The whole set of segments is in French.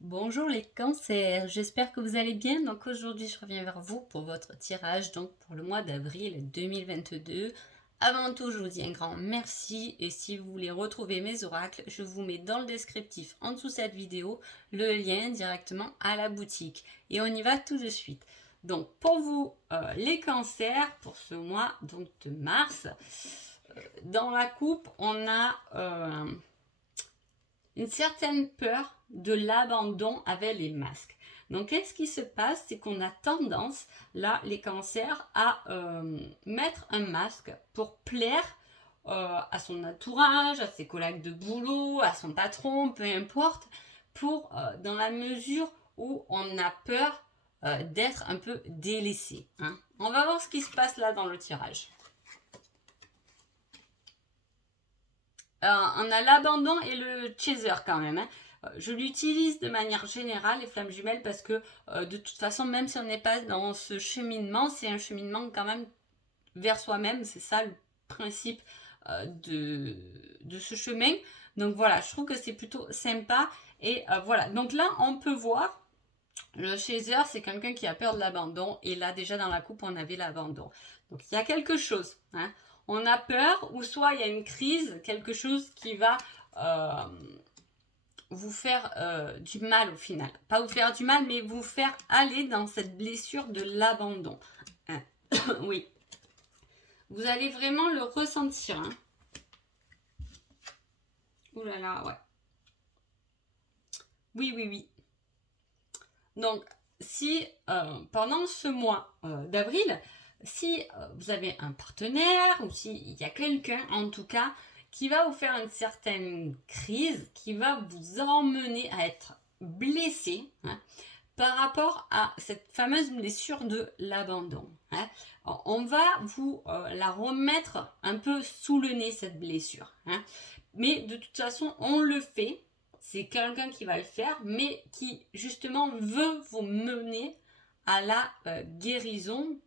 Bonjour les cancers, j'espère que vous allez bien. Donc aujourd'hui je reviens vers vous pour votre tirage donc pour le mois d'avril 2022. Avant tout je vous dis un grand merci et si vous voulez retrouver mes oracles, je vous mets dans le descriptif en dessous de cette vidéo le lien directement à la boutique. Et on y va tout de suite. Donc pour vous les cancers, pour ce mois donc de mars, dans la coupe on a une certaine peur de l'abandon avec les masques. Donc, qu'est-ce qui se passe? C'est qu'on a tendance, là, les cancers, à mettre un masque pour plaire à son entourage, à ses collègues de boulot, à son patron, peu importe, pour dans la mesure où on a peur d'être un peu délaissé. Hein. On va voir ce qui se passe là dans le tirage. On a l'abandon et le chaser quand même. Hein. Je l'utilise de manière générale, les flammes jumelles, parce que de toute façon, même si on n'est pas dans ce cheminement, c'est un cheminement quand même vers soi-même. C'est ça le principe de ce chemin. Donc voilà, je trouve que c'est plutôt sympa. Et voilà, donc là, on peut voir, le chaser, c'est quelqu'un qui a peur de l'abandon. Et là, déjà dans la coupe, on avait l'abandon. Donc il y a quelque chose. Hein. On a peur, ou soit il y a une crise, quelque chose qui va vous faire du mal au final. Pas vous faire du mal, mais vous faire aller dans cette blessure de l'abandon. Hein. Oui. Vous allez vraiment le ressentir. Hein. Ouh là là, ouais. Oui, oui, oui. Donc, si pendant ce mois d'avril, si vous avez un partenaire ou s'il y a quelqu'un en tout cas qui va vous faire une certaine crise, qui va vous emmener à être blessé hein, par rapport à cette fameuse blessure de l'abandon. Hein. On va vous la remettre un peu sous le nez, cette blessure. Hein. Mais de toute façon, on le fait. C'est quelqu'un qui va le faire, mais qui justement veut vous mener à la guérison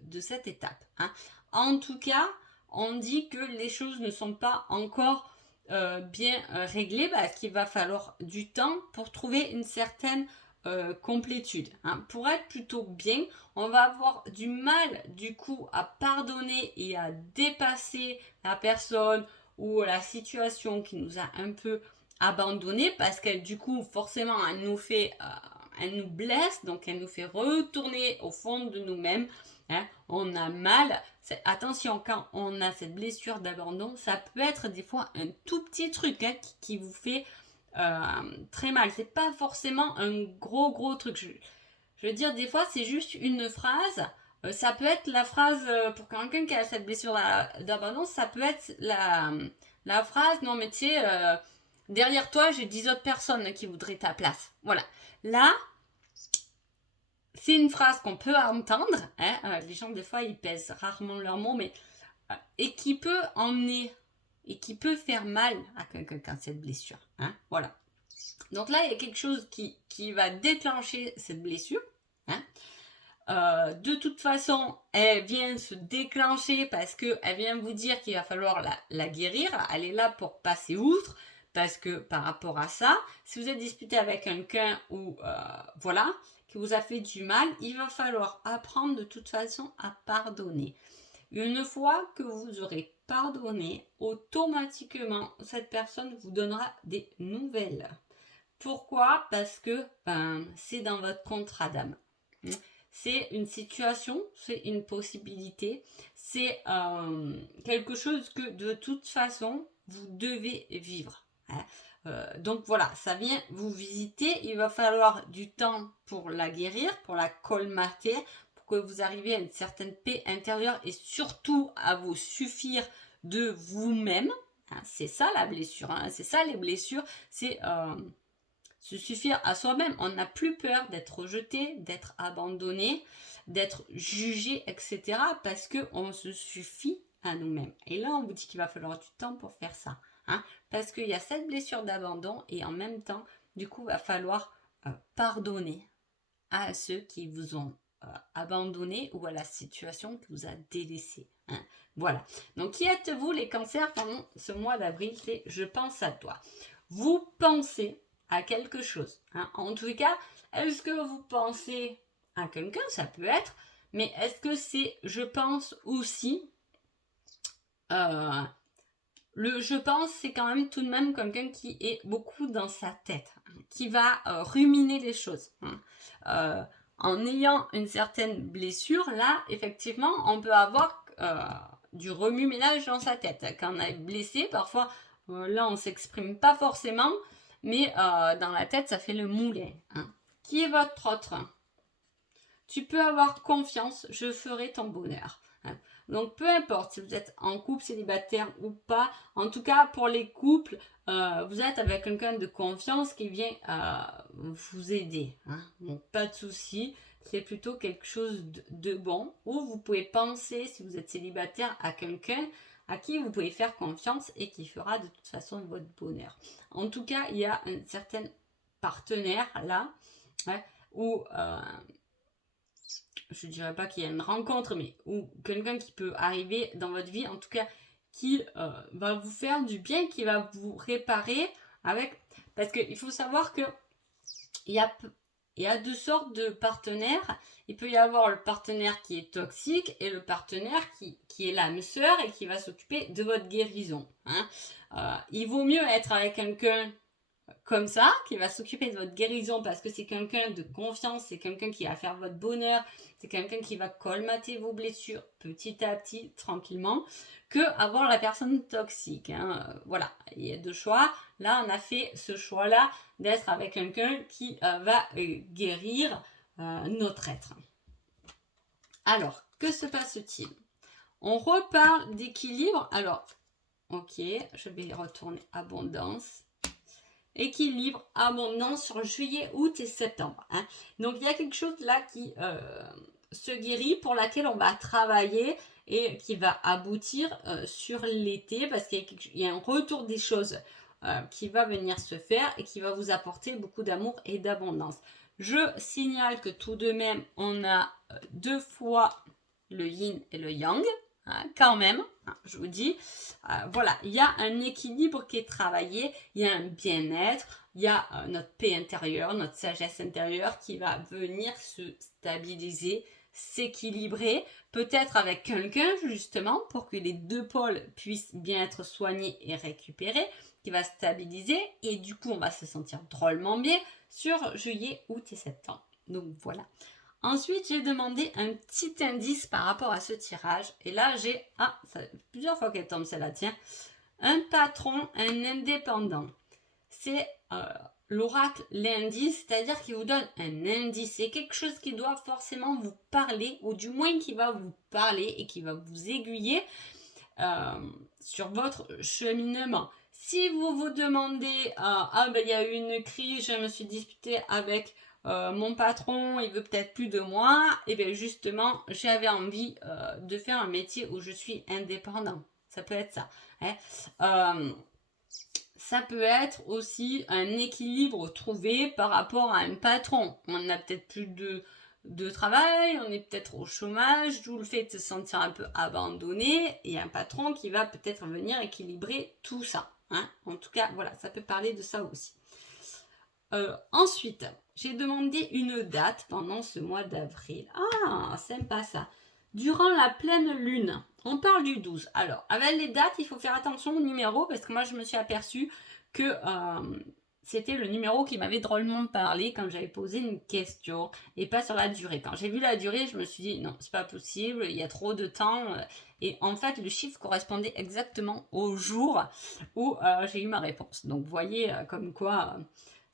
de cette étape. Hein. En tout cas, on dit que les choses ne sont pas encore bien réglées parce qu'il va falloir du temps pour trouver une certaine complétude. Hein. Pour être plutôt bien, on va avoir du mal du coup à pardonner et à dépasser la personne ou la situation qui nous a un peu abandonné parce qu'elle du coup forcément elle nous fait elle nous blesse, donc elle nous fait retourner au fond de nous-mêmes. Hein. On a mal. Attention, quand on a cette blessure d'abandon, ça peut être des fois un tout petit truc hein, qui vous fait très mal. C'est pas forcément un gros truc. Je veux dire, des fois, c'est juste une phrase. Ça peut être la phrase, pour quelqu'un qui a cette blessure d'abandon, ça peut être la phrase, non mais tu sais, derrière toi, j'ai 10 autres personnes qui voudraient ta place. Voilà. Là, c'est une phrase qu'on peut entendre. Hein, les gens, des fois, ils pèsent rarement leurs mots, mais et qui peut emmener et qui peut faire mal à quelqu'un qui a cette blessure. Hein, voilà. Donc là, il y a quelque chose qui va déclencher cette blessure. Hein. De toute façon, elle vient se déclencher parce qu'elle vient vous dire qu'il va falloir la guérir. Elle est là pour passer outre. Parce que par rapport à ça, si vous êtes disputé avec quelqu'un ou voilà, qui vous a fait du mal, il va falloir apprendre de toute façon à pardonner. Une fois que vous aurez pardonné, automatiquement, cette personne vous donnera des nouvelles. Pourquoi? Parce que c'est dans votre contrat d'âme. C'est une situation, c'est une possibilité, c'est quelque chose que de toute façon, vous devez vivre. Hein. Donc voilà, ça vient vous visiter, il va falloir du temps pour la guérir, pour la colmater, pour que vous arriviez à une certaine paix intérieure et surtout à vous suffire de vous-même. Hein, c'est ça la blessure, hein, c'est ça les blessures, c'est se suffire à soi-même. On n'a plus peur d'être rejeté, d'être abandonné, d'être jugé, etc. parce qu'on se suffit à nous-mêmes. Et là, on vous dit qu'il va falloir du temps pour faire ça. Hein, parce qu'il y a cette blessure d'abandon et en même temps, du coup, il va falloir pardonner à ceux qui vous ont abandonné ou à la situation qui vous a délaissé. Hein. Voilà. Donc, qui êtes-vous les cancers pendant ce mois d'avril? C'est je pense à toi. Vous pensez à quelque chose. Hein. En tout cas, est-ce que vous pensez à quelqu'un? Ça peut être. Mais est-ce que c'est je pense aussi je pense, c'est quand même tout de même quelqu'un qui est beaucoup dans sa tête, hein, qui va ruminer les choses. Hein. En ayant une certaine blessure, là, effectivement, on peut avoir du remue-ménage dans sa tête. Quand on est blessé, parfois, là, on ne s'exprime pas forcément, mais dans la tête, ça fait le moulin. Hein. Qui est votre autre? Tu peux avoir confiance, je ferai ton bonheur. Hein. Donc peu importe si vous êtes en couple, célibataire ou pas, en tout cas pour les couples, vous êtes avec quelqu'un de confiance qui vient vous aider. Hein. Donc pas de souci, c'est plutôt quelque chose de bon. Ou vous pouvez penser, si vous êtes célibataire, à quelqu'un à qui vous pouvez faire confiance et qui fera de toute façon votre bonheur. En tout cas, il y a un certain partenaire là, hein, où je ne dirais pas qu'il y a une rencontre, mais ou quelqu'un qui peut arriver dans votre vie, en tout cas, qui va vous faire du bien, qui va vous réparer avec... Parce qu'il faut savoir que il y a deux sortes de partenaires. Il peut y avoir le partenaire qui est toxique et le partenaire qui est l'âme sœur et qui va s'occuper de votre guérison. Hein. Il vaut mieux être avec quelqu'un comme ça, qui va s'occuper de votre guérison parce que c'est quelqu'un de confiance, c'est quelqu'un qui va faire votre bonheur, c'est quelqu'un qui va colmater vos blessures petit à petit, tranquillement, que avoir la personne toxique. Hein. Voilà, il y a deux choix. Là, on a fait ce choix-là d'être avec quelqu'un qui va guérir notre être. Alors, que se passe-t-il? On reparle d'équilibre. Alors, ok, je vais retourner abondance. Équilibre, abondance sur juillet, août et septembre. Hein. Donc, il y a quelque chose là qui se guérit, pour laquelle on va travailler et qui va aboutir sur l'été parce qu'il y a un retour des choses qui va venir se faire et qui va vous apporter beaucoup d'amour et d'abondance. Je signale que tout de même, on a deux fois le yin et le yang. Hein, quand même, hein, je vous dis, voilà, il y a un équilibre qui est travaillé, il y a un bien-être, il y a notre paix intérieure, notre sagesse intérieure qui va venir se stabiliser, s'équilibrer, peut-être avec quelqu'un justement pour que les deux pôles puissent bien être soignés et récupérés, qui va stabiliser et du coup on va se sentir drôlement bien sur juillet, août et septembre. Donc voilà. Ensuite, j'ai demandé un petit indice par rapport à ce tirage. Et là, j'ai... Ah, ça fait plusieurs fois qu'elle tombe celle-là, tiens. Un patron, un indépendant. C'est l'oracle, l'indice, c'est-à-dire qu'il vous donne un indice. C'est quelque chose qui doit forcément vous parler, ou du moins qui va vous parler et qui va vous aiguiller sur votre cheminement. Si vous vous demandez, il y a eu une crise, je me suis disputée avec... mon patron, il veut peut-être plus de moi, et bien justement, j'avais envie de faire un métier où je suis indépendant. Ça peut être ça. Hein. Ça peut être aussi un équilibre trouvé par rapport à un patron. On n'a peut-être plus de travail, on est peut-être au chômage, d'où le fait de se sentir un peu abandonné, et un patron qui va peut-être venir équilibrer tout ça. Hein. En tout cas, voilà, ça peut parler de ça aussi. Ensuite, j'ai demandé une date pendant ce mois d'avril. Ah, sympa ça. Durant la pleine lune. On parle du 12. Alors, avec les dates, il faut faire attention au numéro parce que moi, je me suis aperçue que c'était le numéro qui m'avait drôlement parlé quand j'avais posé une question et pas sur la durée. Quand j'ai vu la durée, je me suis dit non, c'est pas possible, il y a trop de temps. Et en fait, le chiffre correspondait exactement au jour où j'ai eu ma réponse. Donc, vous voyez comme quoi...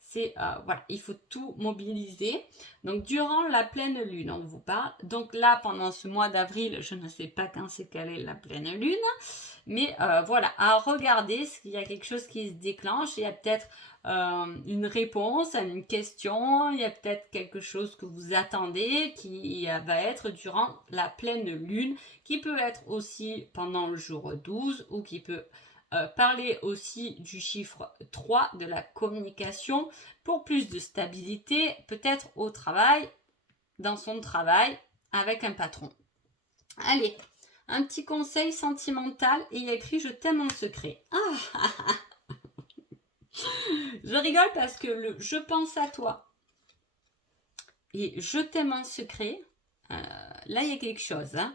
c'est, voilà, il faut tout mobiliser. Donc, durant la pleine lune, on vous parle. Donc là, pendant ce mois d'avril, je ne sais pas quand c'est quelle est la pleine lune. Mais voilà, à regarder s'il y a quelque chose qui se déclenche. Il y a peut-être une réponse à une question. Il y a peut-être quelque chose que vous attendez qui va être durant la pleine lune. Qui peut être aussi pendant le jour 12 ou qui peut... parler aussi du chiffre 3 de la communication pour plus de stabilité, peut-être au travail, dans son travail, avec un patron. Allez, un petit conseil sentimental et il y a écrit « Je t'aime en secret ». Ah Je rigole parce que je pense à toi et je t'aime en secret. Là, il y a quelque chose. Hein.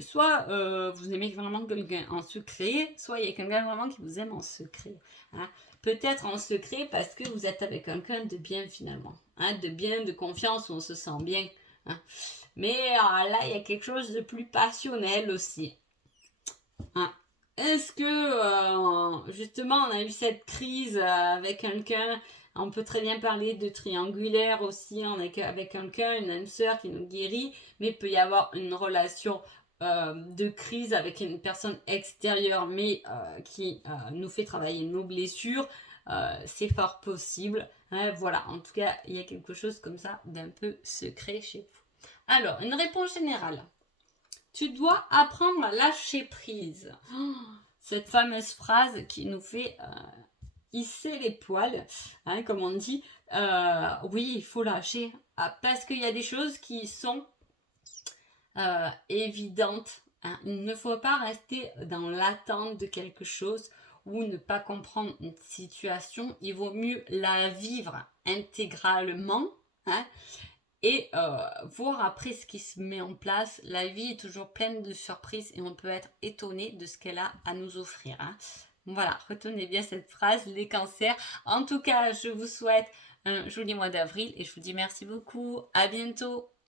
Soit vous aimez vraiment quelqu'un en secret, soit il y a quelqu'un vraiment qui vous aime en secret. Hein. Peut-être en secret parce que vous êtes avec quelqu'un de bien finalement. Hein, de bien, de confiance, où on se sent bien. Hein. Mais là, il y a quelque chose de plus passionnel aussi. Hein. Est-ce que, justement, on a eu cette crise avec quelqu'un, on peut très bien parler de triangulaire aussi, avec quelqu'un, une âme sœur qui nous guérit, mais il peut y avoir une relation de crise avec une personne extérieure, mais qui nous fait travailler nos blessures. C'est fort possible. Hein, voilà, en tout cas, il y a quelque chose comme ça d'un peu secret chez vous. Alors, une réponse générale. Tu dois apprendre à lâcher prise. Cette fameuse phrase qui nous fait hisser les poils, hein, comme on dit. Oui, il faut lâcher. Parce qu'il y a des choses qui sont évidentes. Hein. Il ne faut pas rester dans l'attente de quelque chose ou ne pas comprendre une situation. Il vaut mieux la vivre intégralement. Hein, et voir après ce qui se met en place. La vie est toujours pleine de surprises et on peut être étonné de ce qu'elle a à nous offrir. Hein. Voilà, retenez bien cette phrase, les cancers. En tout cas, je vous souhaite un joli mois d'avril et je vous dis merci beaucoup. À bientôt.